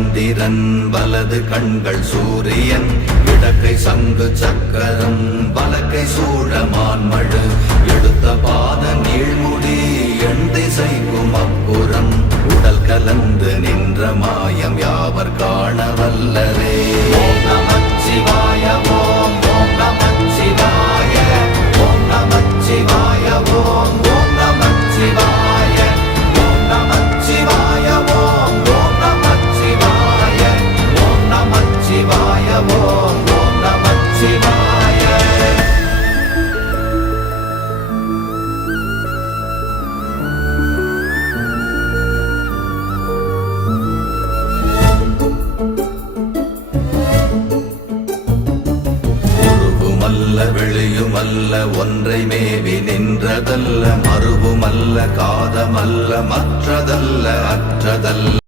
சந்திரன் வலது கண்கள் சூரியன் இடக்கை சங்கு சக்கரம் வலக்கை சூழமான்மழு எடுத்த பாத நீழ்முடி எண் திசைக்கும் அப்புறம் உடல் கலந்து நின்ற மாயம் யாவர் காண வல்லரே. ஓம் நமச்சிவாய ஓம் ஓம் நமச்சிவாய ஓம் நமச்சிவாய ஓம் ஓம் நமச்சிவாய ஓம் நமச்சிவாய ஓம் ஓம் நமச்சிவாய ஓம் நமச்சிவாய ஓம் ஓம் நமச்சிவாய. வெளியுமல்ல ஒன்றை மேவி நின்றதல்ல மறுவுமல்ல காதமல்ல மற்றதல்ல அற்றதல்ல